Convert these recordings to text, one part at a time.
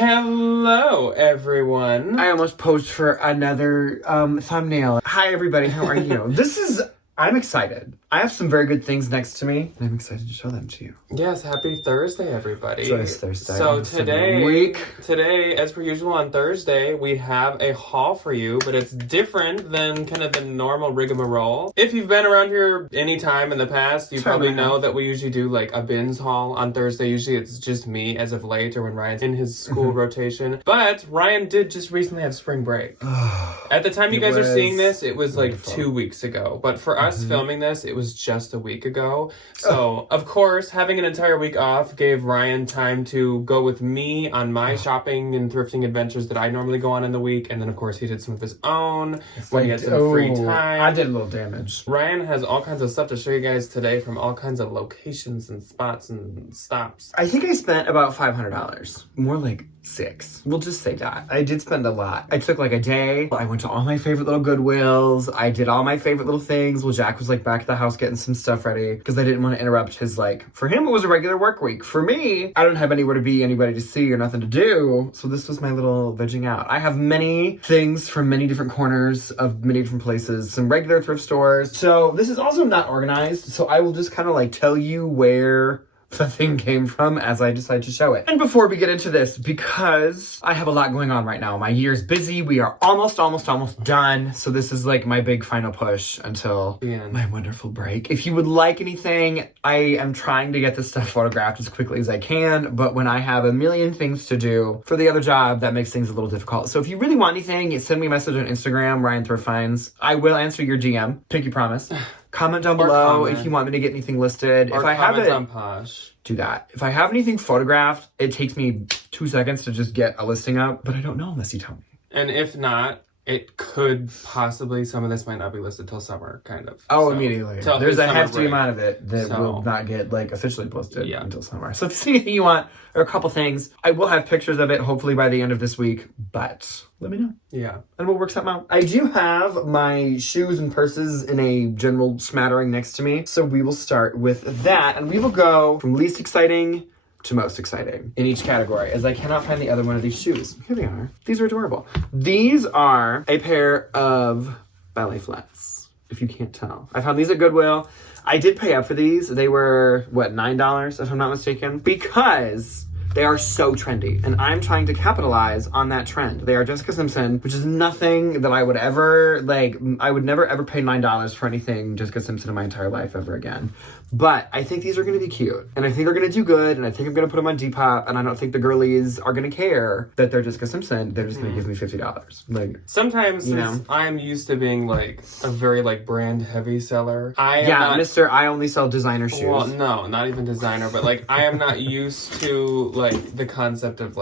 Hello, everyone. I almost posed for another thumbnail. Hi, everybody. How are you? I'm excited. I have some very good things next to me, and I'm excited to show them to you. Yes, happy Thursday, everybody. Joyous Thursday. So today, as per usual on Thursday, we have a haul for you, but it's different than kind of the normal rigmarole. If you've been around here any time in the past, you probably know that we usually do like a bins haul on Thursday. Usually it's just me as of late or when Ryan's in his school rotation. But Ryan did just recently have spring break. At the time you guys are seeing this, it was like 2 weeks ago. But for us filming this, it was just a week ago. So, of course, having an entire week off gave Ryan time to go with me on my shopping and thrifting adventures that I normally go on in the week. And then, of course, he did some of his own when he had some free time. I did a little damage. Ryan has all kinds of stuff to show you guys today from all kinds of locations and spots and stops. I think I spent about $500. More like $600. We'll just say that. I did spend a lot. I took like a day. I went to all my favorite little Goodwills. I did all my favorite little things. Well, Jack was like back at the house getting some stuff ready because I didn't want to interrupt his for him it was a regular work week. For me, I don't have anywhere to be, anybody to see, or nothing to do. So this was my little vegging out. I have many things from many different corners of many different places. Some regular thrift stores. So this is also not organized. So I will just kind of like tell you where the thing came from as I decide to show it. And before we get into this, because I have a lot going on right now, my year's busy. We are almost done. So this is like my big final push until my wonderful break. If you would like anything, I am trying to get this stuff photographed as quickly as I can. But when I have a million things to do for the other job, that makes things a little difficult. So if you really want anything, send me a message on Instagram, Ryan Thrift Finds. I will answer your DM. Pinky promise. Comment down below if you want me to get anything listed. Or if I have it, on Posh. Do that. If I have anything photographed, it takes me 2 seconds to just get a listing up, but I don't know unless you tell me. And if not, it could possibly, some of this might not be listed till summer, kind of. Oh, so, immediately. There's a hefty amount of it that will not get like officially posted until summer. So if you see anything you want, or a couple things, I will have pictures of it hopefully by the end of this week, but let me know. Yeah. And we'll work something out. I do have my shoes and purses in a general smattering next to me. So we will start with that, and we will go from least exciting to most exciting in each category, as I cannot find the other one of these shoes. Here they are. These are adorable. These are a pair of ballet flats, if you can't tell. I found these at Goodwill. I did pay up for these. They were, what, $9, if I'm not mistaken? Because they are so trendy, and I'm trying to capitalize on that trend. They are Jessica Simpson, which is nothing that I would ever, I would never ever pay $9 for anything Jessica Simpson in my entire life ever again. But I think these are going to be cute, and I think they're going to do good, and I think I'm going to put them on Depop, and I don't think the girlies are going to care that they're Jessica Simpson. They're just going to give me $50. Sometimes, since I'm used to being like a very brand heavy seller, I only sell designer shoes. Well, no, not even designer, but I am not used to the concept of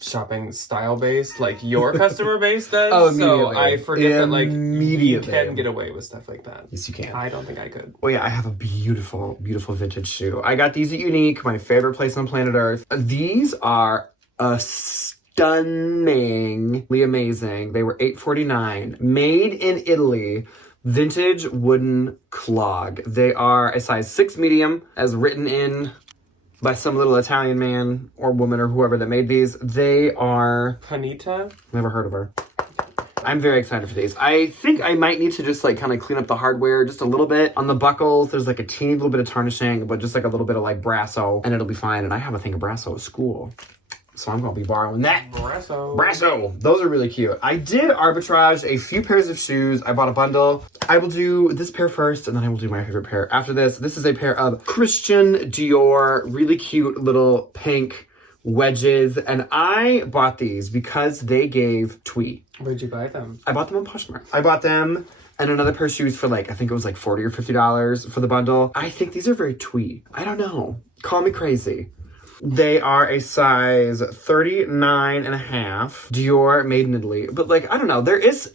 shopping style based like your customer base does. Oh, immediately. So I forget that you immediately can get away with stuff like that. Yes, you can. I don't think I could. Well, yeah, I have a beautiful vintage shoe. I got these at Unique, my favorite place on planet Earth. These are stunningly amazing. They were $8.49, made in Italy. Vintage wooden clog. They are a size 6 medium, as written in by some little Italian man or woman or whoever that made these. They are... Panita? Never heard of her. I'm very excited for these. I think I might need to just kind of clean up the hardware just a little bit. On the buckles, there's a teeny little bit of tarnishing, but just a little bit of Brasso, and it'll be fine. And I have a thing of Brasso at school, so I'm going to be borrowing that. Brasso. Those are really cute. I did arbitrage a few pairs of shoes. I bought a bundle. I will do this pair first, and then I will do my favorite pair after this. This is a pair of Christian Dior, really cute little pink wedges. And I bought these because they gave tweet. Where'd you buy them? I bought them on Poshmark. I bought them and another pair of shoes for I think it was $40 or $50 for the bundle. I think these are very twee. I don't know. Call me crazy. They are a size 39 and a half. Dior, made in Italy. But I don't know. There is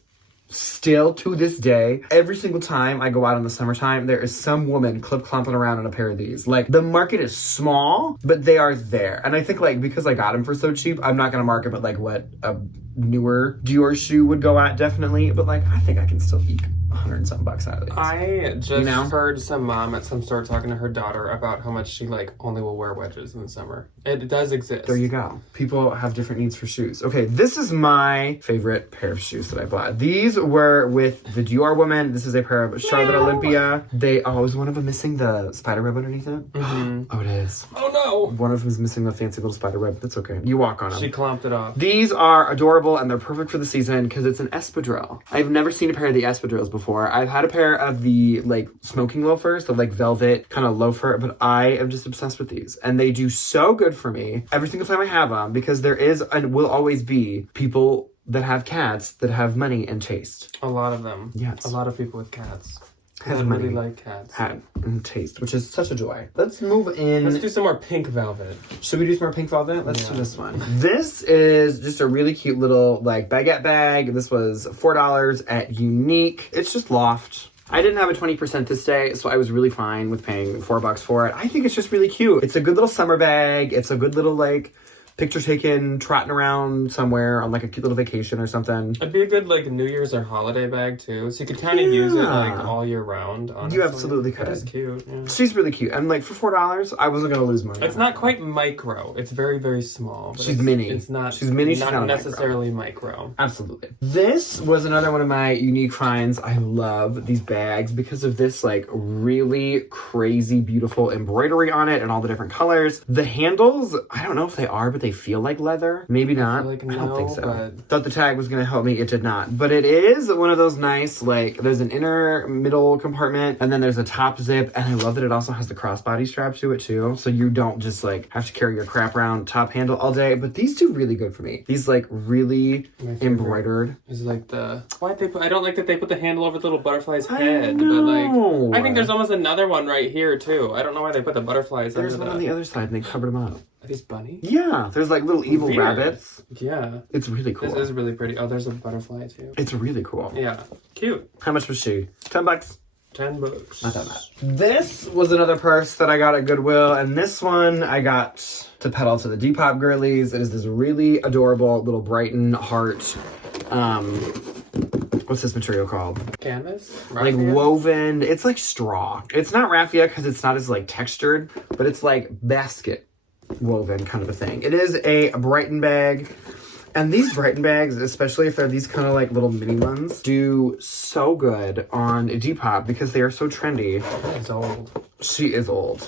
still, to this day, every single time I go out in the summertime, there is some woman clip-clomping around in a pair of these. The market is small, but they are there. And I think, because I got them for so cheap, I'm not going to market, but, what a newer Dior shoe would go at, definitely. But, I think I can still eke $100 and some bucks at least. I just heard some mom at some store talking to her daughter about how much she like only will wear wedges in the summer. It does exist. There you go. People have different needs for shoes. Okay, this is my favorite pair of shoes that I bought. These were with the Dior woman. This is a pair of Charlotte Olympia. Is one of them missing the spider web underneath it? Mm-hmm. Oh, it is. Oh no! One of them is missing the fancy little spider web. That's okay. You walk on them. She clomped it off. These are adorable and they're perfect for the season because it's an espadrille. I've never seen a pair of the espadrilles before. I've had a pair of the like smoking loafers, the like velvet kind of loafer, but I am just obsessed with these. And they do so good for me every single time I have them because there is and will always be people that have cats that have money and taste. A lot of them. Yes. A lot of people with cats. I really like cats. Hat and taste, which is such a joy. Let's move in. Let's do some more pink velvet. Should we do some more pink velvet? Let's do this one. This is just a really cute little like baguette bag. This was $4 at Unique. It's just loft. I didn't have a 20% this day, so I was really fine with paying $4 for it. I think it's just really cute. It's a good little summer bag. It's a good little like picture taken, trotting around somewhere on like a cute little vacation or something. It'd be a good like New Year's or holiday bag too, so you could kind of use it like all year round. Honestly. You absolutely could. It's cute. Yeah. She's really cute, and like for $4, I wasn't gonna lose money. It's not quite micro. It's very very small. But she's mini. It's not. She's mini. She's not not necessarily micro. Absolutely. This was another one of my unique finds. I love these bags because of this like really crazy beautiful embroidery on it and all the different colors. The handles, I don't know if they are, but they feel like leather. Maybe not. I don't think so. But... Thought the tag was going to help me. It did not. But it is one of those nice, like, there's an inner middle compartment, and then there's a top zip, and I love that it also has the crossbody strap to it, too. So you don't just, like, have to carry your crap around top handle all day. But these do really good for me. These, like, really embroidered. Is like the... Why'd they put... I don't like that they put the handle over the little butterfly's head. But, like, I think there's almost another one right here, too. I don't know why they put the butterflies There's one on the other side, and they covered them up. Are these bunny? Yeah, there's like little evil rabbits. Yeah. It's really cool. This is really pretty. Oh, there's a butterfly too. It's really cool. Yeah. Cute. How much was she? $10. $10. Not that much. This was another purse that I got at Goodwill, and this one I got to pedal to the Depop girlies. It is this really adorable little Brighton heart. What's this material called? Canvas? Like woven. It's like straw. It's not raffia because it's not as like textured, but it's like basket woven kind of a thing. It is a Brighton bag. And these Brighton bags, especially if they're these kind of like little mini ones, do so good on Depop because they are so trendy. She's old. She is old.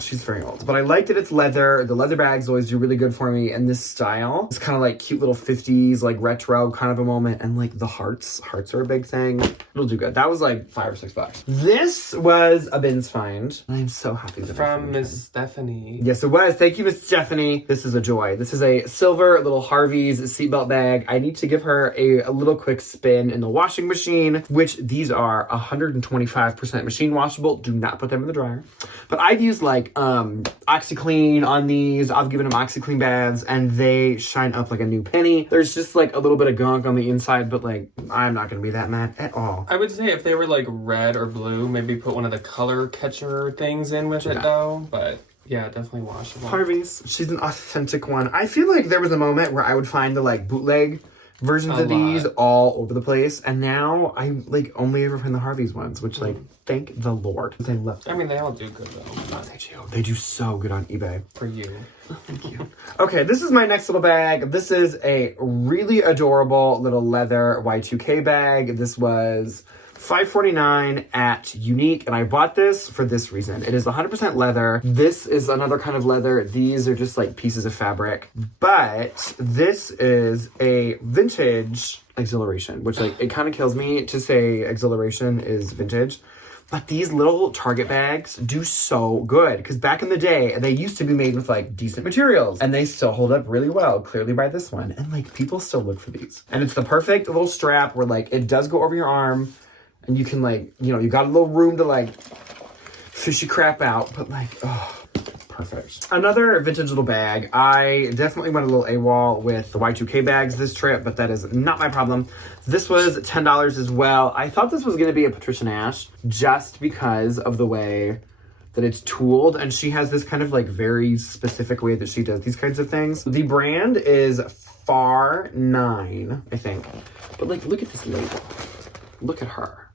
She's very old. But I like that it's leather. The leather bags always do really good for me. And this style is kind of like cute little 50s, like retro kind of a moment. And like the hearts. Hearts are a big thing. It'll do good. That was like $5 or $6. This was a bins find. I'm so happy that from Miss Stephanie. Yes, it was. Thank you, Miss Stephanie. This is a joy. This is a silver little Harvey's seatbelt bag. I need to give her a little quick spin in the washing machine, which these are 125% machine washable. Do not put them in the dryer. But I've used like OxyClean on these. I've given them OxyClean baths and they shine up like a new penny. There's just like a little bit of gunk on the inside, but like I'm not gonna be that mad at all. I would say if they were like red or blue, maybe put one of the color catcher things in with it though. But yeah, definitely washable. Harvey's, she's an authentic one. I feel like there was a moment where I would find the like bootleg versions of these all over the place, and now I like only ever find the Harvey's ones, which like thank the Lord. I love them. I mean, they all do good though. Oh, they do. They do so good on eBay. For you. Oh, thank you. Okay, this is my next little bag. This is a really adorable little leather Y2K bag. This was $5.49 at Unique, and I bought this for this reason. It is 100% leather. This is another kind of leather. These are just like pieces of fabric, but this is a vintage exhilaration, which like it kind of kills me to say exhilaration is vintage. But these little Target bags do so good because back in the day, they used to be made with like decent materials and they still hold up really well, clearly by this one. And like people still look for these. And it's the perfect little strap where like it does go over your arm and you can like, you know, you got a little room to like fish your crap out, but like, oh, perfect. Another vintage little bag. I definitely went a little AWOL with the Y2K bags this trip, but that is not my problem. This was $10 as well. I thought this was going to be a Patricia Nash just because of the way that it's tooled, and she has this kind of like very specific way that she does these kinds of things. The brand is Far 9, I think. But like, look at this label. Look at her.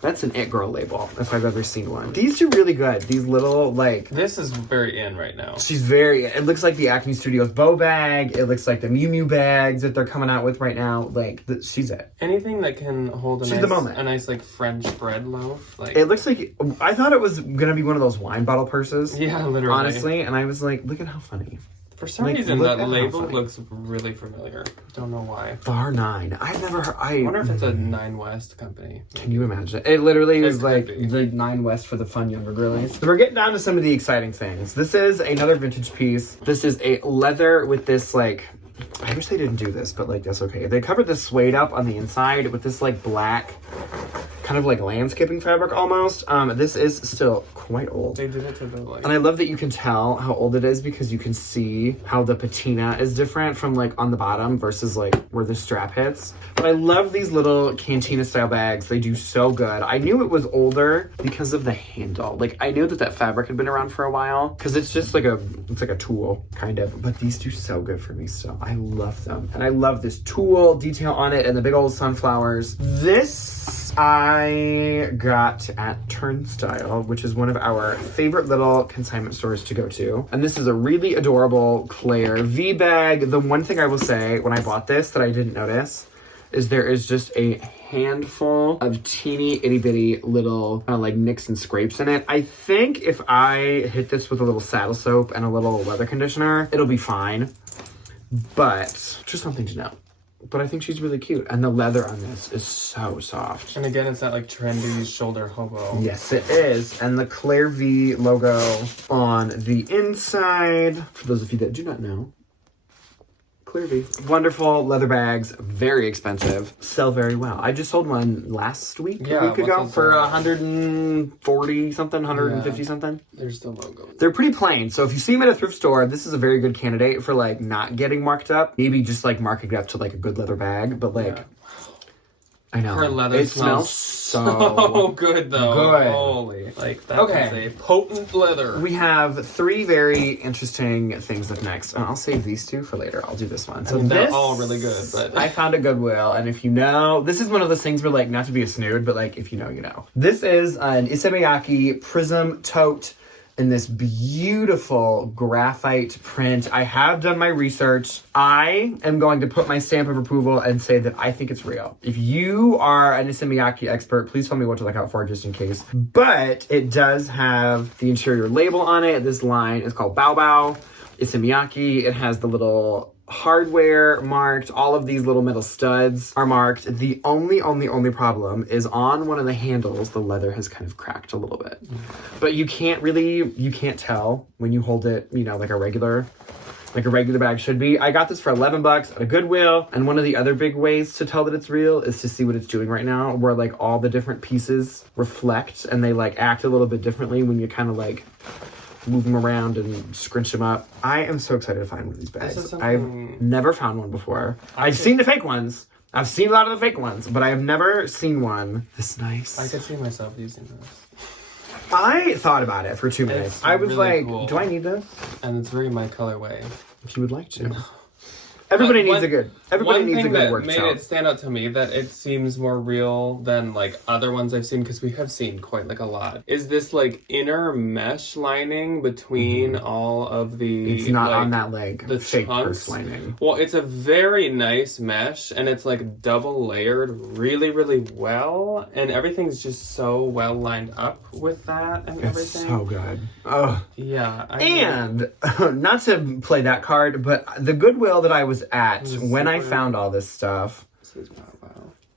That's an It Girl label, if I've ever seen one. These are really good. These little, like... This is very in right now. She's very... It looks like the Acme Studios bow bag. It looks like the Miu Miu bags that they're coming out with right now. Like, she's it. Anything that can hold a nice, like, French bread loaf. Like, it looks like... I thought it was going to be one of those wine bottle purses. Yeah, literally. Honestly. And I was like, look at how funny. For some reason, that label looks really familiar. Don't know why. Bar 9. I've never heard... I wonder if it's a 9 West company. Can you imagine? It literally is like the 9 West for the fun younger girlies. So we're getting down to some of the exciting things. This is another vintage piece. This is a leather with this, like... I wish they didn't do this, but, like, that's okay. They covered this suede up on the inside with this, like, black... kind of like landscaping fabric almost. This is still quite old. They did it to the like. And I love that you can tell how old it is because you can see how the patina is different from like on the bottom versus like where the strap hits. But I love these little cantina style bags. They do so good. I knew it was older because of the handle. Like I knew that fabric had been around for a while because it's just like it's like a tool kind of. But these do so good for me still. I love them. And I love this tool detail on it and the big old sunflowers. This I got at Turnstile, which is one of our favorite little consignment stores to go to. And this is a really adorable Claire V bag. The one thing I will say when I bought this that I didn't notice is there is just a handful of teeny itty bitty little kind of like nicks and scrapes in it. I think if I hit this with a little saddle soap and a little leather conditioner, it'll be fine. But just something to know. But I think she's really cute. And the leather on this is so soft. And again, it's that like trendy shoulder hobo. Yes, it is. And the Claire V logo on the inside. For those of you that do not know, Claire V. Wonderful leather bags, very expensive, sell very well. I just sold one last week, a week ago, for 140 something, 150 something. There's the logo. They're pretty plain, so if you see them at a thrift store, this is a very good candidate for like not getting marked up. Maybe just like marking it up to like a good leather bag, but like. Yeah. I know. Her leather smells so good, though. Good. Holy. Like, that is a potent leather. We have 3 very interesting things up next. And I'll save these 2 for later. I'll do this one. So they're all really good, but... I found at Goodwill, and if you know... This is one of those things where, like, not to be a snood, but, like, if you know, you know. This is an Issey Prism Tote in this beautiful graphite print. I have done my research. I am going to put my stamp of approval and say that I think it's real. If you are an Issey expert, please tell me what to look out for just in case. But it does have the interior label on it. This line is called Bao Bao Issey. It has the little hardware marked. All of these little metal studs are marked. The only problem is on one of the handles, the leather has kind of cracked a little bit. But you can't tell when you hold it, you know, like a regular bag should be. I got this for $11 at a Goodwill. And one of the other big ways to tell that it's real is to see what it's doing right now, where like all the different pieces reflect and they like act a little bit differently when you kind of like move them around and scrunch them up. I am so excited to find one of these bags. I've never found one before. I've seen the fake ones. I've seen a lot of the fake ones, but I have never seen one this nice. I could see myself using this. I thought about it for 2 minutes. I was really like, cool. Do I need this? And it's very my colorway. If you would like to. Everybody needs a good work. One thing that made it stand out to me that it seems more real than like other ones I've seen, because we have seen quite like a lot, is this like inner mesh lining between all of the. It's not like, on that leg. The fake purse lining. Well, it's a very nice mesh, and it's like double layered really, really well, and everything's just so well lined up with that and everything. It's so good. Oh yeah. And not to play that card, but the Goodwill that I was at when I found all this stuff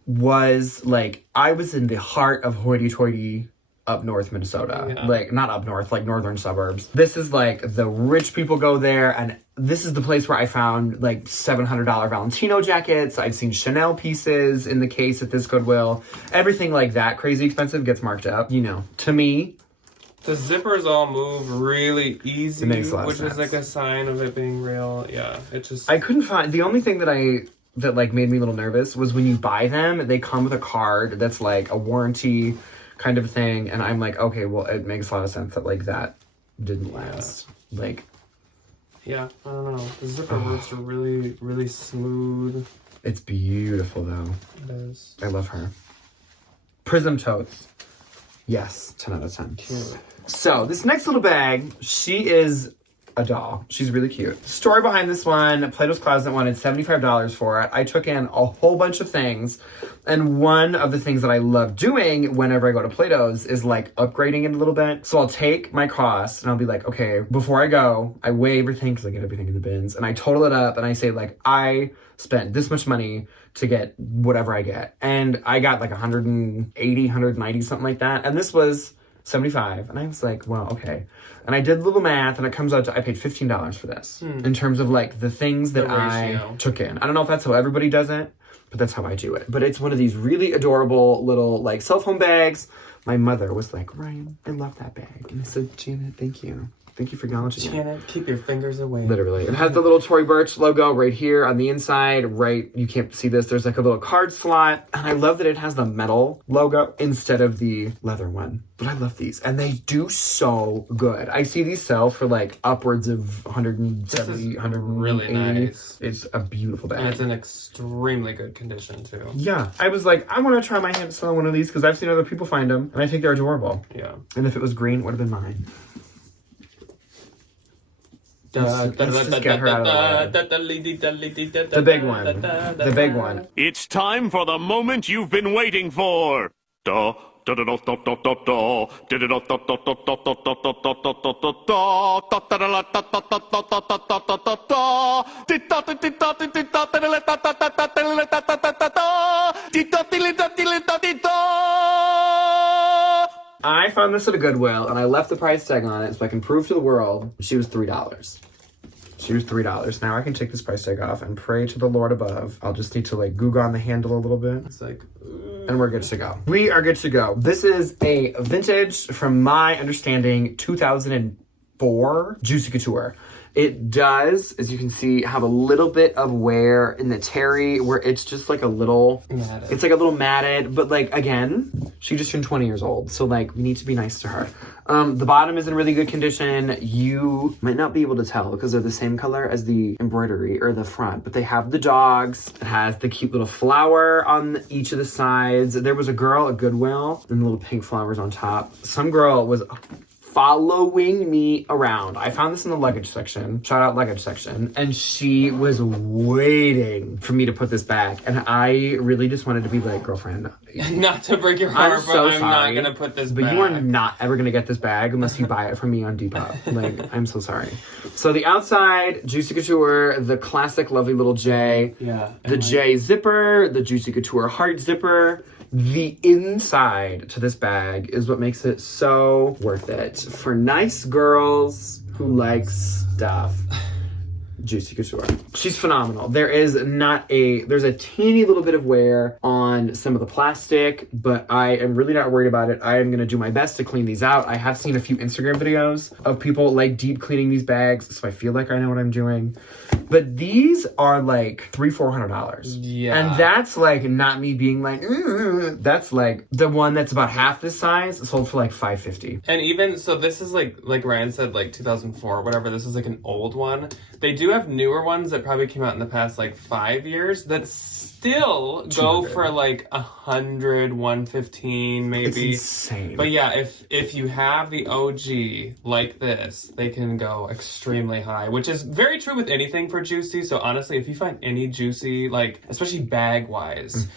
was like I was in the heart of hoity-toity up north Minnesota. Yeah. Like not up north, like northern suburbs. This is like the rich people go there, and this is the place where I found like $700 Valentino jackets. I've seen Chanel pieces in the case at this Goodwill. Everything like that crazy expensive gets marked up. You know, to me, the zippers all move really easy, it makes a lot of sense. Is like a sign of it being real. Yeah, it just... I couldn't find... The only thing that like made me a little nervous was when you buy them, they come with a card that's like a warranty kind of thing, and I'm like, okay, well, it makes a lot of sense that like that didn't last. Yeah. Like... Yeah, I don't know. The zipper works are really, really smooth. It's beautiful, though. It is. I love her. Prism totes. Yes, 10 out of 10. Cute. So this next little bag, she is a doll. She's really cute. Story behind this one, Plato's Closet wanted $75 for it. I took in a whole bunch of things. And one of the things that I love doing whenever I go to Plato's is like upgrading it a little bit. So I'll take my cost and I'll be like, okay, before I go, I weigh everything because I get everything in the bins. And I total it up and I say like, I spent this much money to get whatever I get. And I got like 180, 190, something like that. And this was 75. And I was like, well, okay. And I did a little math and it comes out to, I paid $15 for this in terms of like the things that I took in. I don't know if that's how everybody does it, but that's how I do it. But it's one of these really adorable little like cell phone bags. My mother was like, Ryan, I love that bag. And I said, Janet, thank you. Thank you for acknowledging it. Janet, keep your fingers away. Literally. It has the little Tory Burch logo right here on the inside. Right, you can't see this. There's like a little card slot. And I love that it has the metal logo instead of the leather one. But I love these. And they do so good. I see these sell for like upwards of 170, 180. Really nice. It's a beautiful bag. And it's in extremely good condition too. Yeah. I was like, I want to try my hand at selling one of these because I've seen other people find them. And I think they're adorable. Yeah. And if it was green, it would have been mine. Let's just get her out of the way. The big one. The big one. It's time for the moment you've been waiting for. Da, da, da, da, da, da, da, da. Da, da, da, da, da, da, da, da, da, da, da, da, da, da, da. Da, da, da, da, da, da, da, da, da, da, da, da, da. Di, da, di, di, da, di, di, da, da, da, da, da, da, da, da, da, da, da, da. Di, da, di, li, da, di, li, da, di, da. I found this at a Goodwill, and I left the price tag on it so I can prove to the world she was $3. She was $3. Now I can take this price tag off and pray to the Lord above. I'll just need to like Google on the handle a little bit. It's like, and we're good to go. We are good to go. This is a vintage, from my understanding, 2004 Juicy Couture. It does, as you can see, have a little bit of wear in the terry where it's just like a little, matted. It's like a little matted, but like, again, she just turned 20 years old. So like, we need to be nice to her. The bottom is in really good condition. You might not be able to tell because they're the same color as the embroidery or the front, but they have the dogs. It has the cute little flower on each of the sides. There was a girl at Goodwill and little pink flowers on top. Some girl was following me around. I found this in the luggage section. Shout out luggage section. And she was waiting for me to put this back. And I really just wanted to be like, girlfriend. Not to break your heart, but I'm not going to put this back. But you are not ever going to get this bag unless you buy it from me on Depop. Like, I'm so sorry. So the outside, Juicy Couture, the classic lovely little J. Yeah. The J zipper, the Juicy Couture heart zipper. The inside to this bag is what makes it so worth it. For nice girls who like stuff. Juicy Couture. She's phenomenal. There's a teeny little bit of wear on some of the plastic, but I am really not worried about it. I am going to do my best to clean these out. I have seen a few Instagram videos of people like deep cleaning these bags, so I feel like I know what I'm doing. But these are like $300-400. Yeah. And that's like not me being like, that's like the one that's about half this size sold for like $550. And even so, this is like Ryan said, like 2004 or whatever. This is like an old one. They do have newer ones that probably came out in the past like 5 years that still go for like 100, 115 maybe. It's insane. But yeah, if you have the OG like this, they can go extremely high, which is very true with anything for Juicy. So honestly, if you find any Juicy, like especially bag wise,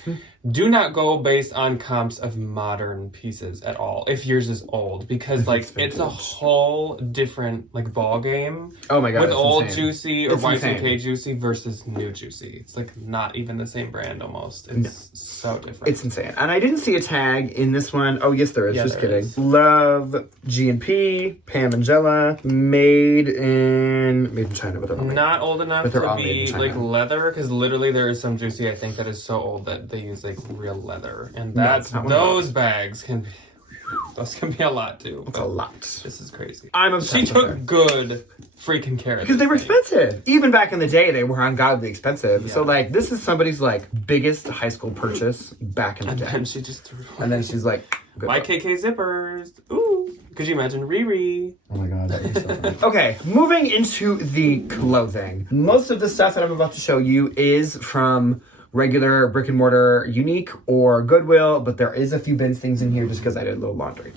do not go based on comps of modern pieces at all if yours is old, because like it's a whole different like ball game. Oh my god, with old insane. Juicy or It's Y2K insane. Juicy versus new Juicy. It's like not even the same brand almost. It's so different. It's insane. And I didn't see a tag in this one. Oh yes, there is. Yeah, Just there kidding. is. Love G&P, Pam and Jella, made in China, but they're all made. Not old enough But they're to all made be in China. like leather, because literally there is some Juicy I think that is so old that they use like real leather, and No, that's it's not one of those bags can be a lot too. It's but a lot. This is crazy. I'm obsessed She with took her. good freaking care of Because they were these things. expensive. Even back in the day, they were ungodly expensive. So Yeah. like, this is somebody's like biggest high school purchase back in the And day. then she just threw And then she's like, good luck. YKK zippers. Ooh. Could you imagine Riri? Oh my god, that is so funny. Okay, moving into the clothing. Most of the stuff that I'm about to show you is from regular brick and mortar Unique or Goodwill, but there is a few bins things in here just because I did a little laundry.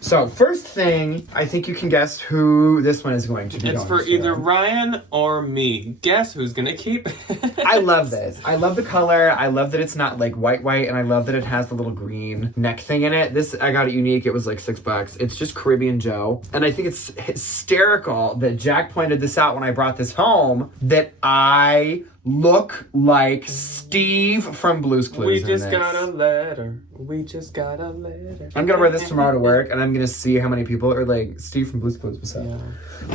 So first thing, I think you can guess who this one is going to be. It's for either Ryan or me. Guess who's gonna keep it? I love this. I love the color. I love that it's not like white, and I love that it has the little green neck thing in it. This, I got it Unique. It was like $6. It's just Caribbean Joe. And I think it's hysterical that Jack pointed this out when I brought this home, that I look like Steve from Blue's Clues. We just got a letter. We just got a letter. I'm gonna wear this tomorrow to work, and I'm gonna see how many people are like, Steve from Blue's Clues, what's up? Yeah.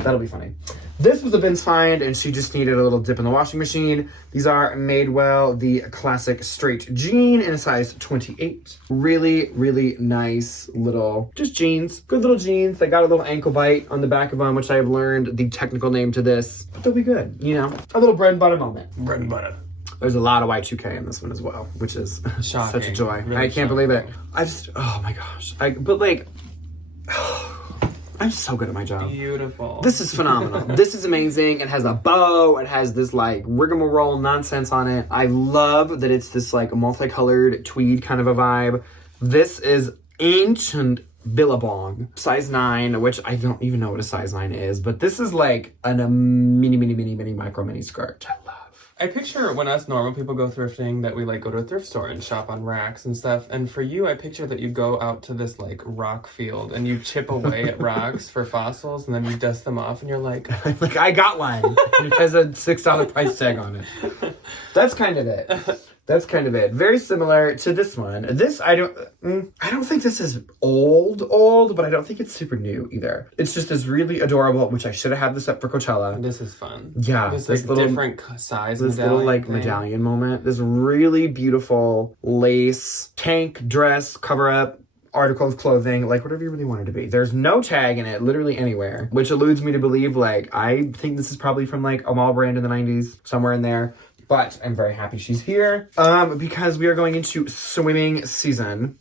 That'll be funny. This was a Ben's find, and she just needed a little dip in the washing machine. These are Madewell, the classic straight jean in a size 28. Really, really nice little, just jeans. Good little jeans. They got a little ankle bite on the back of them, which I have learned the technical name to this. But they'll be good, you know? A little bread and butter moment. Bread and butter. There's a lot of Y2K in this one as well, which is Shocking. such a joy. Really I can't shocking. believe it. Oh my gosh. But like, I'm so good at my job. Beautiful. This is phenomenal. This is amazing. It has a bow. It has this like rigmarole nonsense on it. I love that it's this like multicolored tweed kind of a vibe. This is ancient Billabong, size 9, which I don't even know what a size 9 is, but this is like a mini micro skirt. I love. I picture when us normal people go thrifting that we like go to a thrift store and shop on racks and stuff. And for you, I picture that you go out to this like rock field and you chip away at rocks for fossils and then you dust them off and you're like, like I got one. It has a $6 price tag on it. That's kind of it. That's kind of it. Very similar to this one. This, I don't think this is old, but I don't think it's super new either. It's just this really adorable, which I should have had this up for Coachella. this is fun. Yeah. This this like little, different size this medallion little like thing. medallion moment. This really beautiful lace, tank, dress, cover up, article of clothing, like whatever you really want it to be. There's no tag in it, literally anywhere, which alludes me to believe like, I think this is probably from like a mall brand in the 90s, somewhere in there. But I'm very happy she's here because we are going into swimming season.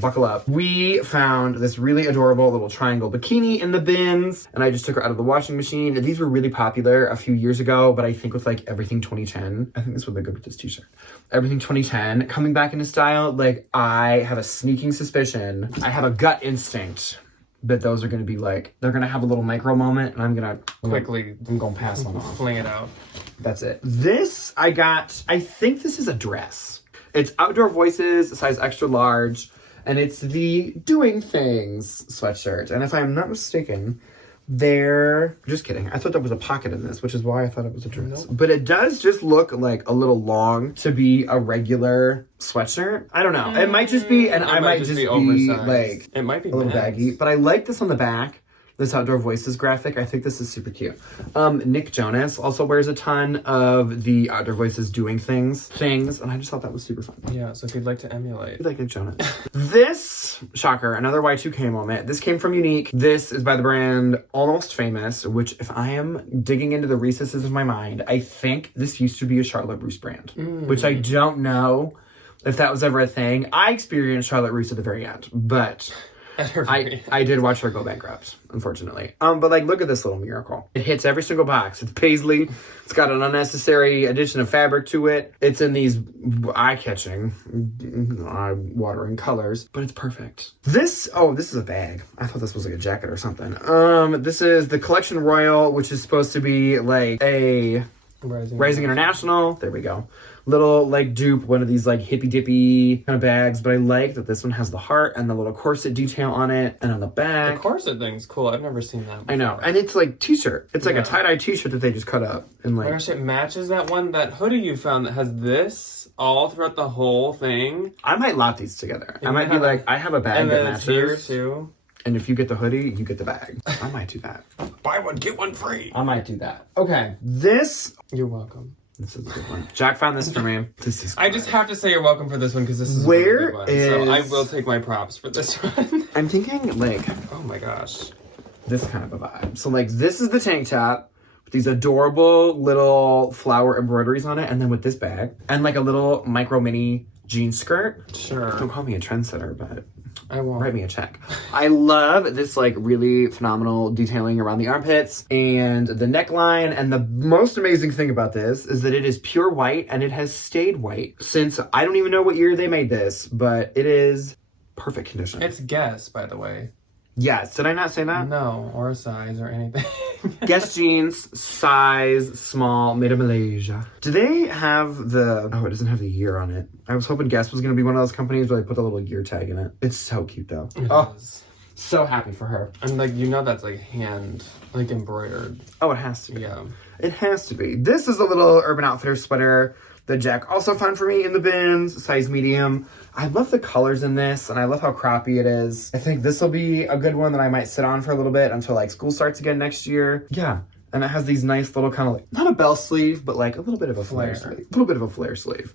Buckle up. We found this really adorable little triangle bikini in the bins, and I just took her out of the washing machine. These were really popular a few years ago, but I think with like everything 2010, I think this would look good with this t-shirt. Everything 2010 coming back into style. Like, I have a sneaking suspicion, I have a gut instinct that those are going to be like, they're going to have a little micro moment, and I'm going to Quickly I'm going to pass them off. fling it out. That's it. This I got, I think this is a dress. It's Outdoor Voices, size extra large, and it's the Doing Things sweatshirt. And if I'm not mistaken, just kidding. I thought there was a pocket in this, which is why I thought it was a dress. Nope. But it does just look like a little long to be a regular sweatshirt. I don't know. It might just be, and I might just be oversized. like It might be a little men's. baggy. But I like this on the back. This Outdoor Voices graphic. I think this is super cute. Nick Jonas also wears a ton of the Outdoor Voices Doing Things, and I just thought that was super fun. Yeah, so if you'd like to emulate. I like Nick Jonas. This, shocker, another Y2K moment. This came from Unique. This is by the brand Almost Famous, which if I am digging into the recesses of my mind, I think this used to be a Charlotte Russe brand, which I don't know if that was ever a thing. I experienced Charlotte Russe at the very end, but I did watch her go bankrupt, unfortunately. But like, look at this little miracle. It hits every single box. It's paisley. It's got an unnecessary addition of fabric to it. It's in these eye-catching, eye-watering colors, but it's perfect. This is a bag. I thought this was like a jacket or something. This is the Collection Royal, which is supposed to be like a Rising International. There we go. Little like dupe, one of these like hippy dippy kind of bags, but I like that this one has the heart and the little corset detail on it, and on the back. The corset thing's cool. I've never seen that before. I know, and it's like t-shirt. It's like a tie-dye t-shirt that they just cut up and Oh my like. gosh, it matches that hoodie you found that has this all throughout the whole thing. I might lot these together. I You might be have- like, I have a bag And that then it's here matches, too. and if you get the hoodie, you get the bag. I might do that. Buy one, get one free. I might do that. Okay, this You're welcome. is a good one. Jack found this for me. This is. I just have to say you're welcome for this one because this is Where a really good one. So I is- will take my props for this one. I'm thinking like Oh my gosh. this kind of a vibe. So like, this is the tank top with these adorable little flower embroideries on it, and then with this bag and like a little micro mini jean skirt. Sure. Don't call me a trendsetter, but I won't. Write me a check. I love this like really phenomenal detailing around the armpits and the neckline. And the most amazing thing about this is that it is pure white and it has stayed white since I don't even know what year they made this, but it is perfect condition. It's Guess, by the way. Yes, did I not say that? No, or size or anything. Guess jeans, size small, made in Malaysia. Do they have the... Oh, it doesn't have the year on it. I was hoping Guess was going to be one of those companies where they put the little year tag in it. It's so cute, though. It is. So happy for her. And like, you know that's like hand, like embroidered. Oh, it has to be. Yeah. It has to be. This is a little Urban Outfitters sweater that Jack also found for me in the bins, size medium. I love the colors in this, and I love how croppy it is. I think this will be a good one that I might sit on for a little bit until like school starts again next year. Yeah, and it has these nice little kind of like, not a bell sleeve, but like a little bit of a flare sleeve. A little bit of a flare sleeve.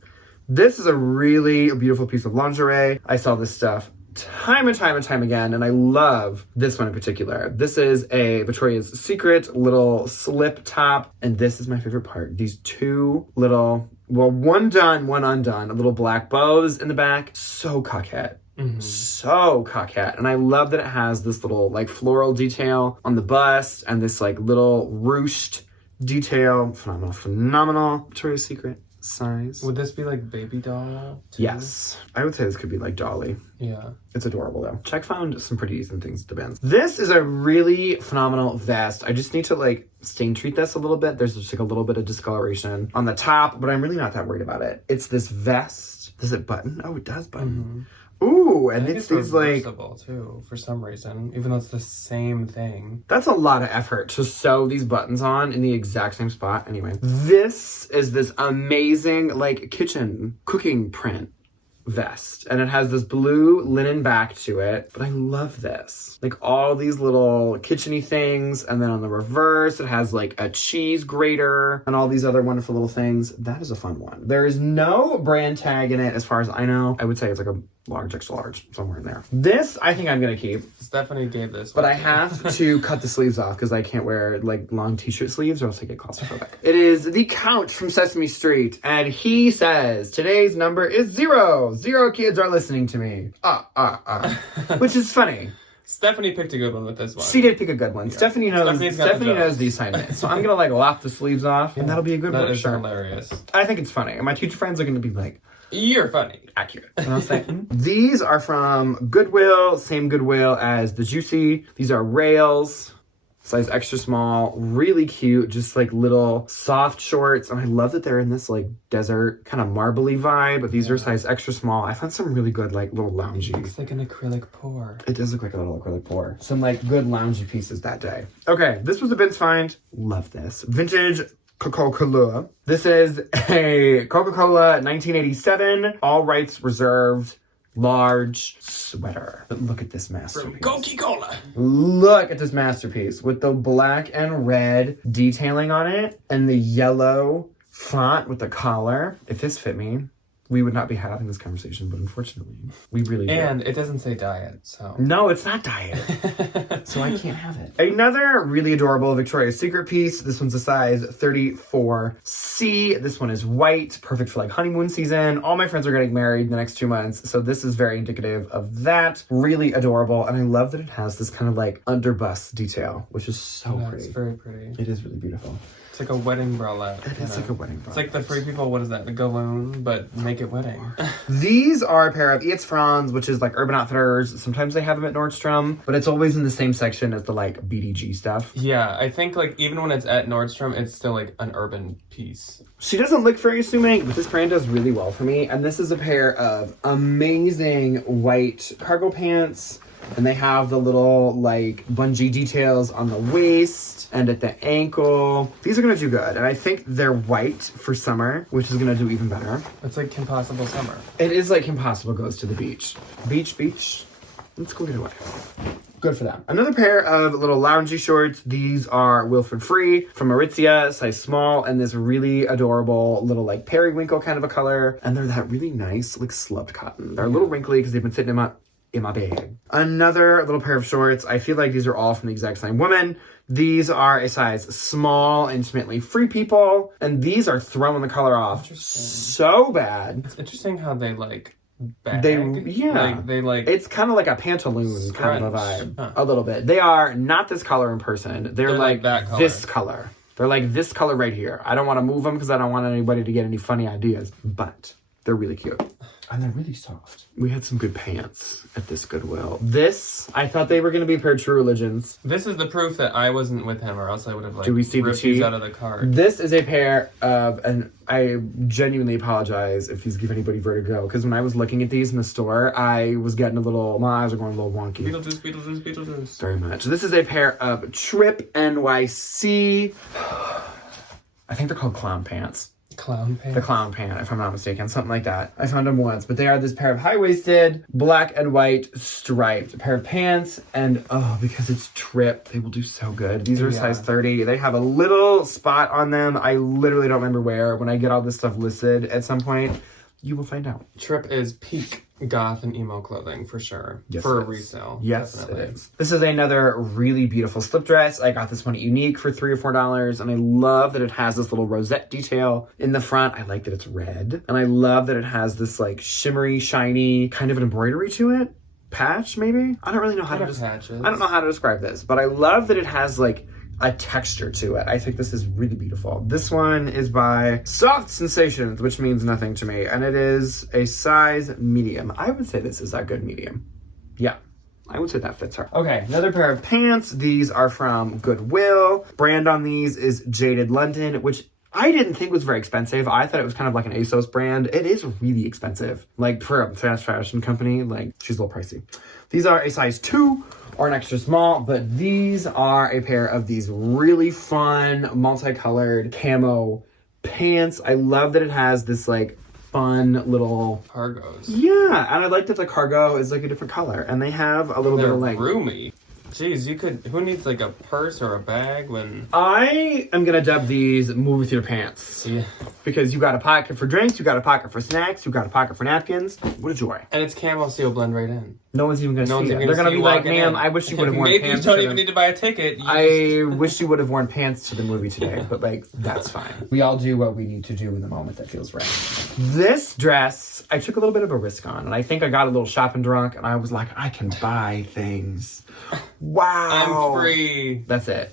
This is a really beautiful piece of lingerie. I saw this stuff time and time and time again, and I love this one in particular. This is a Victoria's Secret little slip top, and this is my favorite part. These two little, well, one done, one undone, little black bows in the back. So coquette. Mm-hmm. So coquette. And I love that it has this little like floral detail on the bust and this like little ruched detail. Phenomenal, phenomenal. Victoria's Secret. Size. Would this be like baby doll too? Yes. I would say this could be like Dolly. Yeah. It's adorable though. Jack found some pretty decent things at the bins. This is a really phenomenal vest. I just need to like stain treat this a little bit. There's just like a little bit of discoloration on the top, but I'm really not that worried about it. It's this vest. Does it button? Oh, it does button. Mm-hmm. Ooh, and it's these like too, for some reason, even though it's the same thing. That's a lot of effort to sew these buttons on in the exact same spot. Anyway, this is this amazing like kitchen cooking print vest, and it has this blue linen back to it, but I love this, like all these little kitcheny things, and then on the reverse it has like a cheese grater and all these other wonderful little things. That is a fun one. There is no brand tag in it as far as I know. I would say it's like a large, extra large, somewhere in there. This I think I'm gonna keep. Stephanie gave this but I have to cut the sleeves off because I can't wear like long t-shirt sleeves or else I get claustrophobic. It is the Count from Sesame Street, and he says today's number is 0. 0 kids are listening to me. Which is funny. Stephanie picked a good one with this one. She did pick a good one. Yeah. Stephanie knows the assignment. So I'm gonna like lop the sleeves off, and that'll be a good one. That is hilarious. I think it's funny. And my teacher friends are gonna be like, you're funny. Accurate. And I was saying, these are from Goodwill, same Goodwill as the Juicy. These are rails, size extra small, really cute, just like little soft shorts. And I love that they're in this like desert kind of marbly vibe, but these are size extra small. I found some really good like little loungy. It's like an acrylic pour. It does look like a little acrylic pour. Some like good loungy pieces that day. Okay, this was a Vince find. Love this. Vintage Coca-Cola. This is a Coca-Cola 1987, all rights reserved, large sweater. But look at this masterpiece. Coca-Cola. Look at this masterpiece with the black and red detailing on it and the yellow font with the collar. If this fit me, we would not be having this conversation, but unfortunately, we really do. And it doesn't say diet, so. No, it's not diet. So I can't have it. Another really adorable Victoria's Secret piece. This one's a size 34C. This one is white, perfect for like honeymoon season. All my friends are getting married in the next 2 months, so this is very indicative of that. Really adorable, and I love that it has this kind of like underbust detail, which is so pretty. It's very pretty. It is really beautiful. It's like a wedding bralette. It's like a wedding bralette. It's like the Free People, what is that? The Galoon, but make it wedding. These are a pair of It's Franz, which is like Urban Outfitters. Sometimes they have them at Nordstrom, but it's always in the same section as the like BDG stuff. Yeah, I think like even when it's at Nordstrom, it's still like an urban piece. She doesn't look very assuming, but this brand does really well for me. And this is a pair of amazing white cargo pants. And they have the little like bungee details on the waist and at the ankle. These are gonna do good. And I think they're white for summer, which is gonna do even better. It's like Kim Possible summer. It is like Kim Possible goes to the beach. Beach. Let's go get away. Good for them. Another pair of little loungy shorts. These are Wilfred Free from Aritzia, size small, and this really adorable little like periwinkle kind of a color. And they're that really nice like slubbed cotton. They're a little wrinkly because they've been sitting in my bag. Another little pair of shorts. I feel like these are all from the exact same woman. These are a size small, intimately free people, and these are throwing the color off so bad. It's interesting how they like bag. It's kind of like a pantaloon kind of a vibe, Huh. a little bit. They are not this color in person. They're like that color. this color. They're like this color right here. I don't want to move them because I don't want anybody to get any funny ideas, but they're really cute. And they're really soft. We had some good pants at this Goodwill. This, I thought they were going to be a pair of True Religions. This is the proof that I wasn't with him, or else I would have Do we see the ripped these tea? out of the cart. This is a pair of, and I genuinely apologize if these give anybody vertigo, because when I was looking at these in the store, I was getting my eyes are going a little wonky. Beetlejuice. Very much. This is a pair of Trip NYC. I think they're called clown pants. Clown pants. The clown pant, if I'm not mistaken. Something like that. I found them once. But they are this pair of high-waisted, black and white striped pair of pants. And, because it's Trip, they will do so good. These are size 30. They have a little spot on them. I literally don't remember where. When I get all this stuff listed at some point, you will find out. Trip is peak goth and emo clothing for sure. Yes, for a it is. resale. Yes, definitely. it is. This is another really beautiful slip dress. I got this one at Unique for $3 or $4, and I love that it has this little rosette detail in the front. I like that it's red, and I love that it has this like shimmery, shiny kind of an embroidery to it. Patch, maybe? I don't really know how to patches. I don't know how to describe this, but I love that it has like a texture to it. I think this is really beautiful. This one is by Soft Sensations, which means nothing to me, and it is a size medium. I would say this is a good medium. Yeah, I would say that fits her. Okay, another pair of pants. These are from Goodwill. Brand on these is Jaded London, which I didn't think was very expensive. I thought it was kind of like an ASOS brand. It is really expensive. Like for a fast fashion company, like she's a little pricey. These are a size 2 or an extra small, but these are a pair of these really fun, multicolored camo pants. I love that it has this like fun little Cargos. Yeah, and I like that the cargo is like a different color, and they have a little bit of like roomy. Jeez, who needs like a purse or a bag when... I am gonna dub these movie theater pants. Yeah. Because you got a pocket for drinks, you got a pocket for snacks, you got a pocket for napkins. What a joy. And it's camo, so you'll blend right in. No one's even gonna see it. They're gonna be like, ma'am, I wish you would have worn Maybe pants. you don't even need to buy a ticket. I wish you would have worn pants to the movie today, but like, that's fine. We all do what we need to do in the moment that feels right. This dress, I took a little bit of a risk on, and I think I got a little shopping drunk, and I was like, I can buy things. Wow. I'm free. That's it.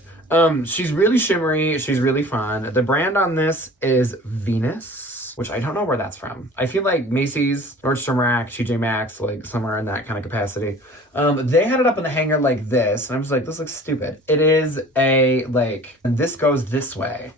She's really shimmery. She's really fun. The brand on this is Venus, which I don't know where that's from. I feel like Macy's, Nordstrom Rack, TJ Maxx, like somewhere in that kind of capacity. They had it up in the hanger like this, and I was like, this looks stupid. It is and this goes this way.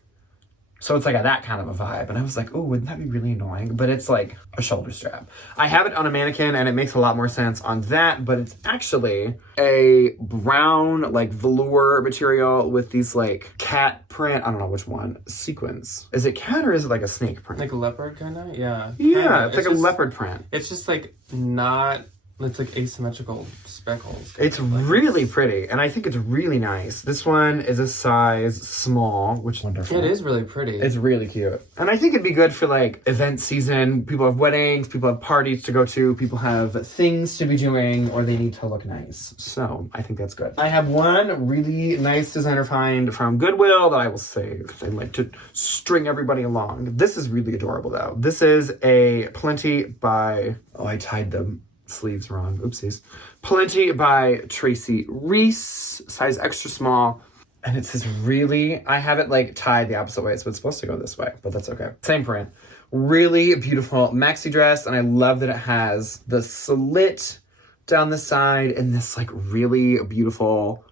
So it's like that kind of a vibe. And I was like, oh, wouldn't that be really annoying? But it's like a shoulder strap. I have it on a mannequin and it makes a lot more sense on that, but it's actually a brown like velour material with these like cat print, I don't know which one, sequins. Is it cat or is it like a snake print? Like a leopard kind of? Yeah. Yeah, Kinda. it's like a leopard print. It's just like not... It's like asymmetrical speckles. It's really pretty, and I think it's really nice. This one is a size small, which is wonderful. It is really pretty. It's really cute. And I think it'd be good for like event season. People have weddings, people have parties to go to, people have things to be doing, or they need to look nice. So I think that's good. I have one really nice designer find from Goodwill that I will save because I like to string everybody along. This is really adorable though. This is a Plenty by, I tied them sleeves wrong. Oopsies. Plenty by Tracy Reese, size extra small. And it's this really, I have it like tied the opposite way, so it's supposed to go this way, but that's okay. Same print. Really beautiful maxi dress, and I love that it has the slit down the side and this like really beautiful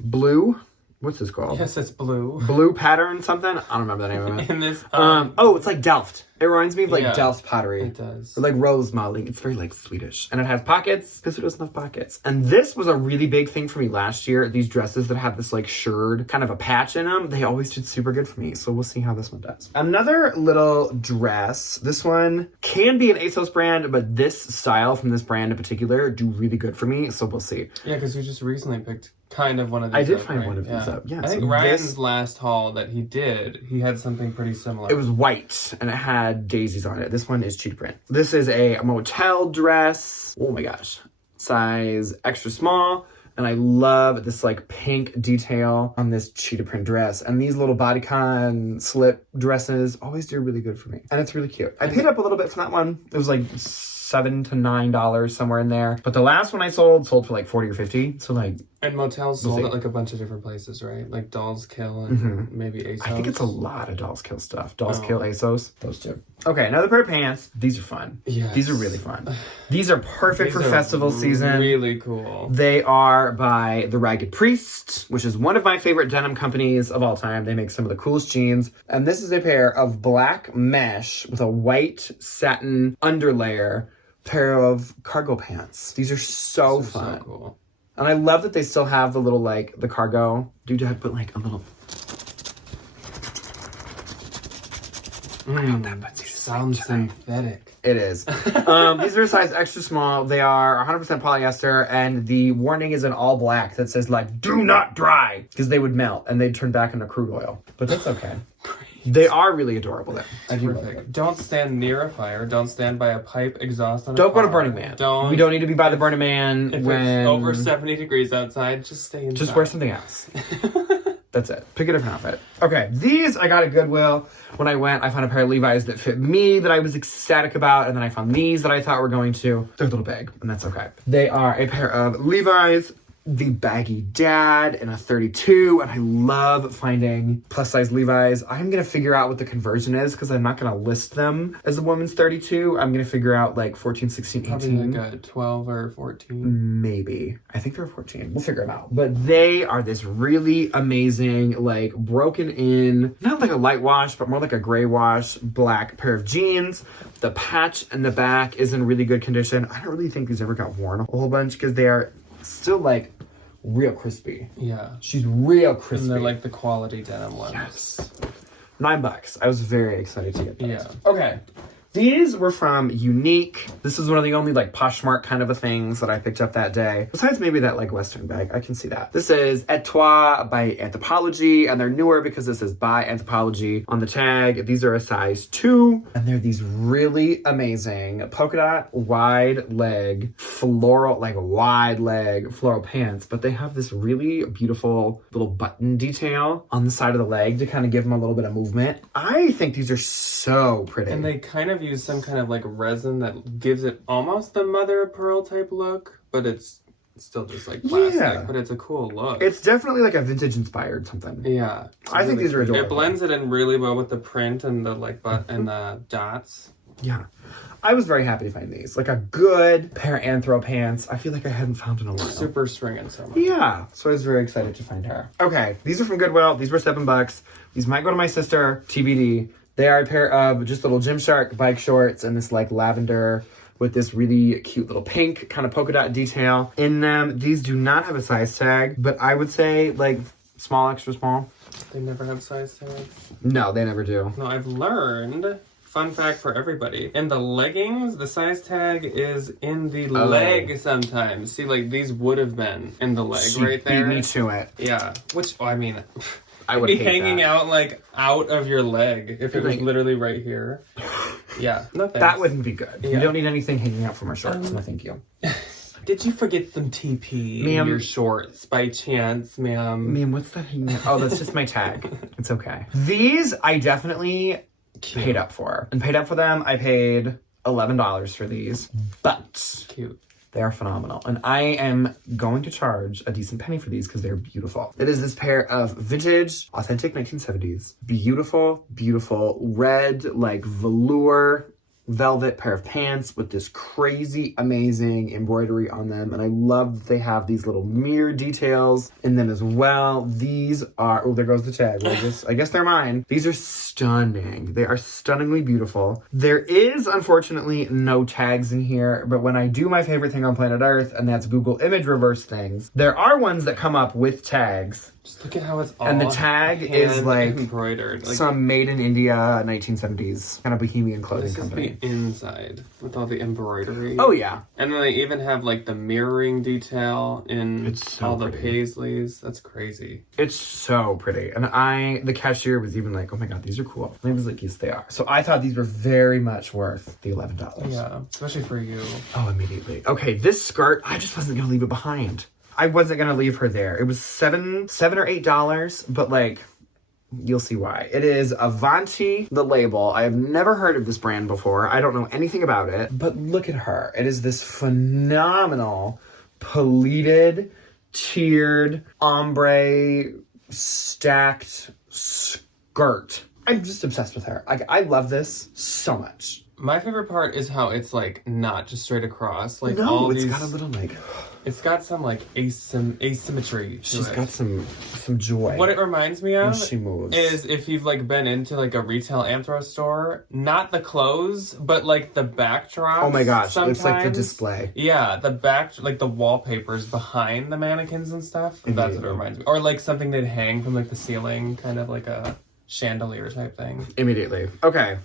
blue. What's this called? Yes, it's blue. Blue pattern something? I don't remember the name of it. And this, it's like Delft. It reminds me of like Yeah, Delft pottery. it does. Or like rose modeling. It's very like Swedish. And it has pockets because it doesn't have pockets. And this was a really big thing for me last year. These dresses that have this like shirred kind of a patch in them, they always did super good for me. So we'll see how this one does. Another little dress. This one can be an ASOS brand, but this style from this brand in particular do really good for me. So we'll see. Yeah, because you just recently picked kind of one of these I did up, find right? one of these up, yeah. I think So Ryan's last haul that he did, he had something pretty similar. It was white and it had daisies on it. This one is cheetah print. This is a motel dress. Oh my gosh. Size extra small. And I love this like pink detail on this cheetah print dress. And these little bodycon slip dresses always do really good for me. And it's really cute. I paid up a little bit for that one. It was like $7 to $9 somewhere in there. But the last one I sold for like 40 or 50. So like... And motels sold at like a bunch of different places, right? Like Dolls Kill and maybe ASOS. I think it's a lot of Dolls Kill stuff. Dolls Kill, ASOS, those two. Okay, another pair of pants. These are fun. Yes. These are really fun. These are perfect for festival season. Really cool. They are by The Ragged Priest, which is one of my favorite denim companies of all time. They make some of the coolest jeans. And this is a pair of black mesh with a white satin underlayer pair of cargo pants. These are so fun. So cool. And I love that they still have the little, like, the cargo. Dude, I put, like, a little... I hope that puts you sounds synthetic. It is. These are a size extra small. They are 100% polyester, and the warning is in all black that says, like, do not dry, because they would melt, and they'd turn back into crude oil. But that's okay. They are really adorable, though. I do love them. Don't stand near a fire. Don't stand by a pipe exhaust on a Don't car. go to Burning Man. We don't need to be by the Burning Man if when... it's over 70 degrees outside, just stay inside. Just wear something else. That's it. Pick a different outfit. Okay, these I got at Goodwill. When I went, I found a pair of Levi's that fit me that I was ecstatic about, and then I found these that I thought were going to. They're a little big, and that's okay. They are a pair of Levi's, the baggy dad in a 32, and I love finding plus size Levi's. I'm gonna figure out what the conversion is because I'm not gonna list them as a woman's 32. I'm gonna figure out like 14, 16, 18. Probably like a 12 or 14. Maybe. I think they're 14. We'll figure them out. But they are this really amazing, like broken in, not like a light wash, but more like a gray wash, black pair of jeans. The patch in the back is in really good condition. I don't really think these ever got worn a whole bunch because they are still like real crispy. Yeah. She's real crispy. And they're like the quality denim ones. Yes. $9. I was very excited to get those. Yeah. Okay. These were from Unique. This is one of the only like Poshmark kind of a things that I picked up that day. Besides maybe that like Western bag, I can see that. This is Etoile by Anthropologie, and they're newer because this is by Anthropologie on the tag. These are a size 2, and they're these really amazing polka dot wide leg floral, like wide leg floral pants, but they have this really beautiful little button detail on the side of the leg to kind of give them a little bit of movement. I think these are so pretty. And they kind of use some kind of like resin that gives it almost the mother of pearl type look, but it's still just like plastic. Yeah. But it's a cool look. It's definitely like a vintage inspired something. Yeah. I think these are adorable. It blends it in really well with the print and the like and the dots. Yeah. I was very happy to find these. Like a good pair of Anthro pants. I feel like I hadn't found in a while. Super stringing so much. Yeah. So I was very excited to find her. Okay. These are from Goodwill. These were $7. These might go to my sister, TBD. They are a pair of just little Gymshark bike shorts and this like lavender with this really cute little pink kind of polka dot detail in them. These do not have a size tag, but I would say like small, extra small. They never have size tags? No, they never do. No, I've learned, fun fact for everybody, in the leggings, the size tag is in the leg sometimes. See, like these would have been in the leg right there. Beat me to it. Yeah, which, I mean... I would be hate hanging that. out like out of your leg if it was literally right here. Yeah, no thanks. That wouldn't be good. Yeah. You don't need anything hanging out from our shorts. No, thank you. Did you forget some TP in Ma'am. your shorts by chance, ma'am? Ma'am, what's that hanging out? Oh, that's just my tag. It's okay. These I definitely paid up for. And paid up for them, I paid $11 for these. But Cute. they are phenomenal. And I am going to charge a decent penny for these because they're beautiful. It is this pair of vintage, authentic 1970s. Beautiful, beautiful red, like velour velvet pair of pants with this crazy, amazing embroidery on them. And I love that they have these little mirror details in them as well. These are, oh, there goes the tag. Well, I guess they're mine. These are stunning. They are stunningly beautiful. There is, unfortunately, no tags in here, but when I do my favorite thing on planet Earth, and that's Google image reverse things, there are ones that come up with tags. Just look at how it's all And the tag is like embroidered. Like, some made in India 1970s kind of bohemian clothing this is company. the inside with all the embroidery. Oh yeah. And then they even have like the mirroring detail in It's so all the pretty. paisleys. That's crazy. It's so pretty. And the cashier was even like, oh my God, these are cool. And I was like, yes, they are. So I thought these were very much worth the $11. Yeah, especially for you. Oh, immediately. Okay, this skirt, I just wasn't going to leave it behind. I wasn't gonna leave her there. It was $7 or $8, but like, you'll see why. It is Avanti, the label. I have never heard of this brand before. I don't know anything about it, but look at her. It is this phenomenal, pleated, tiered, ombre, stacked skirt. I'm just obsessed with her. I love this so much. My favorite part is how it's like not just straight across. Like No, all it's these, got a little like... It's got some like asymmetry to She's it. got some joy. What it reminds me of when she moves. is if you've like been into like a retail anthro store, not the clothes, but like the backdrops. Oh my gosh, sometimes. it's like the display. Yeah, the back, like the wallpapers behind the mannequins and stuff. That's what it reminds me. Or like something they'd hang from like the ceiling, kind of like a chandelier type thing. Immediately. Okay.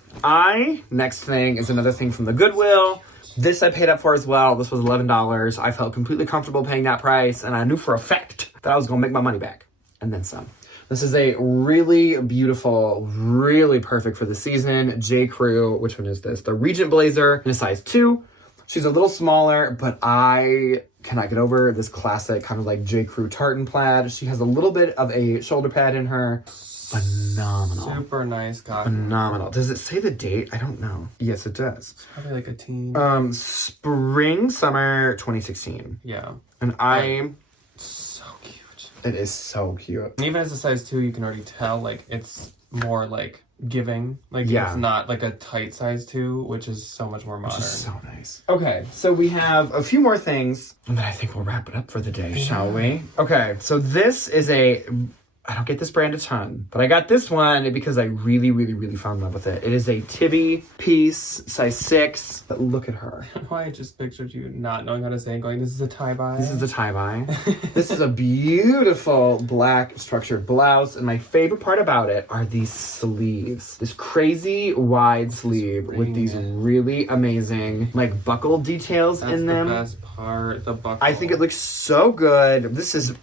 Next thing is another thing from the Goodwill. This I paid up for as well. This was $11. I felt completely comfortable paying that price, and I knew for a fact that I was gonna make my money back. And then some. This is a really beautiful, really perfect for the season J. Crew. Which one is this? The Regent Blazer in a size 2. She's a little smaller, but I cannot get over this classic kind of like J. Crew tartan plaid. She has a little bit of a shoulder pad in her. Phenomenal. Super nice cotton. Phenomenal. Does it say the date? I don't know. Yes, it does. Probably like a teen. Spring, summer 2016. Yeah. And So cute. it is so cute. And even as a size 2, you can already tell like it's more like giving. Like Yeah. it's not like a tight size 2, which is so much more modern. Which is so nice. Okay, so we have a few more things, and then I think we'll wrap it up for the day, shall we? Okay, so this is I don't get this brand a ton, but I got this one because I really, really, really fell in love with it. It is a Tibby piece, size 6. But look at her. Why I just pictured you not knowing how to say it, going, this is a tie-bye. This is the tie-bye. This is a beautiful black structured blouse, and my favorite part about it are these sleeves. This crazy wide sleeve with these really amazing like buckle details in them. That's the best part, the buckle. I think it looks so good.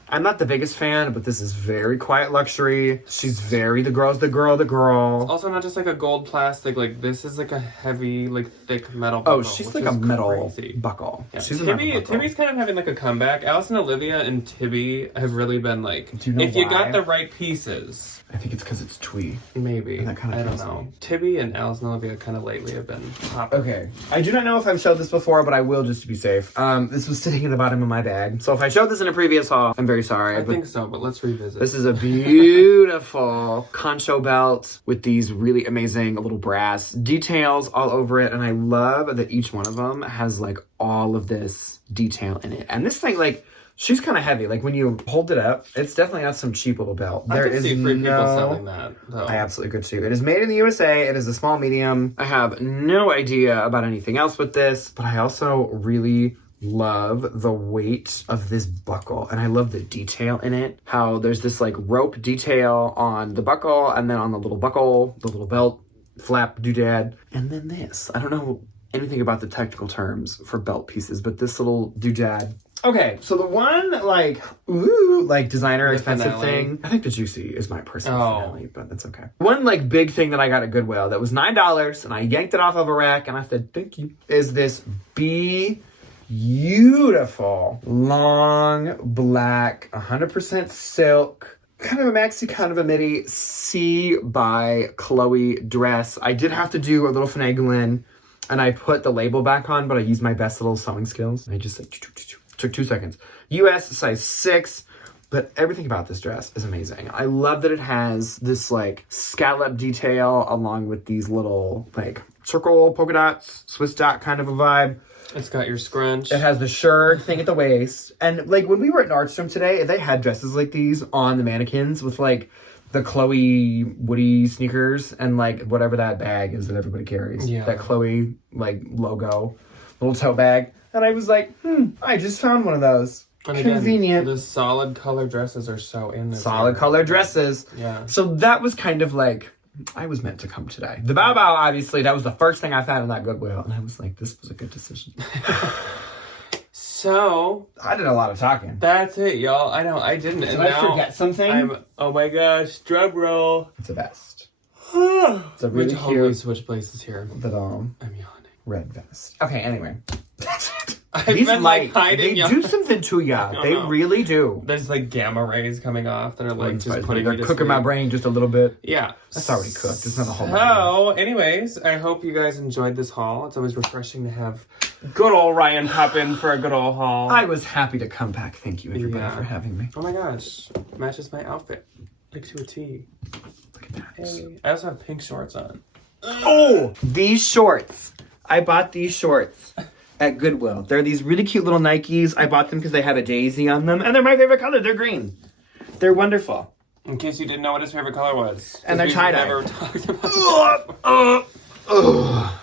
I'm not the biggest fan, but this is very quiet luxury. She's very the girl. Also not just like a gold plastic, like this is like a heavy, like thick metal buckle. Oh, she's like a metal buckle. Yeah. She's a metal buckle. Tibby's kind of having like a comeback. Alice and Olivia and Tibby have really been like, Do you know if you why? got the right pieces. I think it's because it's twee. Maybe. And that kind of I don't kills know. me. Tibby and Alice and Olivia kind of lately have been popping. Okay. I do not know if I've showed this before, but I will just to be safe. This was sitting in the bottom of my bag. So if I showed this in a previous haul, I'm very sorry. I think so, but let's revisit. This is a beautiful concho belt with these really amazing little brass details all over it. And I love that each one of them has like all of this detail in it. And this thing, like, she's kind of heavy. Like when you hold it up, it's definitely not some cheap little belt. I could see free people selling that, though. I absolutely could too. It is made in the USA. It is a small medium. I have no idea about anything else with this, but I also really love the weight of this buckle, and I love the detail in it. How there's this like rope detail on the buckle, and then on the little buckle, the little belt flap doodad, and then this. I don't know anything about the technical terms for belt pieces, but this little doodad. Okay, so the one like designer expensive finale. thing, I think the Juicy is my personal finale, but that's okay. One like big thing that I got at Goodwill that was $9, and I yanked it off of a rack, and I said thank you, is this beautiful long black 100% silk, kind of a maxi, kind of a midi C by Chloe dress. I did have to do a little finagling, and I put the label back on, but I used my best little sewing skills. And I just like took 2 seconds. US size 6, but everything about this dress is amazing. I love that it has this like scallop detail along with these little like circle polka dots, Swiss dot kind of a vibe. It's got your scrunch. It has the shirt thing at the waist. And like when we were at Nordstrom today, they had dresses like these on the mannequins with like the Chloe Woody sneakers and like whatever that bag is that everybody carries. Yeah. That Chloe like logo, little tote bag. And I was like, I just found one of those. And Convenient. Again, the solid color dresses are so in this. Solid color dresses. Yeah. So that was kind of like, I was meant to come today. The Bow Bow, obviously, that was the first thing I found in that Goodwill. And I was like, this was a good decision. So I did a lot of talking. that's it, y'all. I know I didn't. Did and I now forget something? oh my gosh, drum roll. It's the best. It's a We really totally cute switch places here. little I'm yawning. red vest. Okay, anyway. That's it. I've These been like hiding. they do something to ya. They know. really do. There's like gamma rays coming off that are like just putting They're me to cooking sleep. my brain just a little bit. Yeah. That's already cooked. It's not a whole lot. So, anyways, I hope you guys enjoyed this haul. It's always refreshing to have good old Ryan pop in for a good old haul. I was happy to come back. Thank you, everybody, for having me. Oh my gosh. Matches my outfit. Like to a T. Look at that. Hey. I also have pink shorts on. Oh, these shorts. I bought these shorts at Goodwill. They're these really cute little Nikes. I bought them because they have a daisy on them, and they're my favorite color. They're green. They're wonderful. In case you didn't know what his favorite color was. And they're tie-dye. Never talked about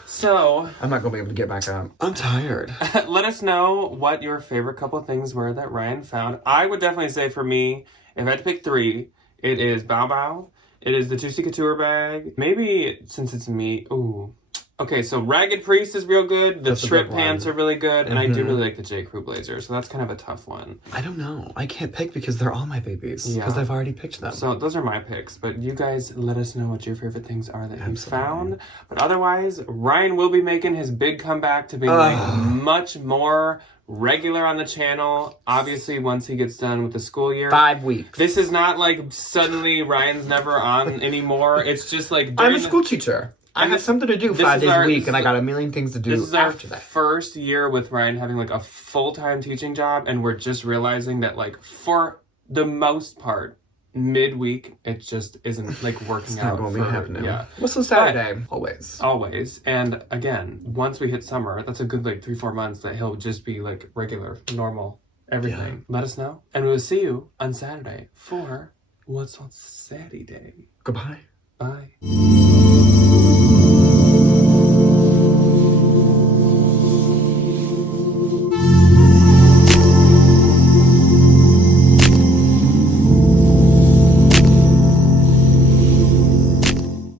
So, I'm not going to be able to get back up. I'm tired. let us know what your favorite couple of things were that Ryan found. I would definitely say for me, if I had to pick 3, it is Bow Bow. It is the 2C Couture bag. Maybe since it's me, ooh. Okay, so Ragged Priest is real good. The strip pants are really good. And I do really like the J. Crew blazer. So that's kind of a tough one. I don't know. I can't pick because they're all my babies. Because I've already picked them. So those are my picks. But you guys let us know what your favorite things are that you found. But otherwise, Ryan will be making his big comeback to being like much more regular on the channel. Obviously, once he gets done with the school year. 5 weeks. This is not like suddenly Ryan's never on anymore. It's just like... I'm a school teacher. I have something to do 5 days a week, and I got a million things to do after that. This is our first year with Ryan having like a full-time teaching job, and we're just realizing that like for the most part, midweek, it just isn't like working out. It's not going to be happening. Yeah. What's the Saturday? Always. Always. And again, once we hit summer, that's a good like 3-4 months that he'll just be like regular, normal, everything. Let us know. And we'll see you on Saturday for What's on Saturday. Goodbye. Bye.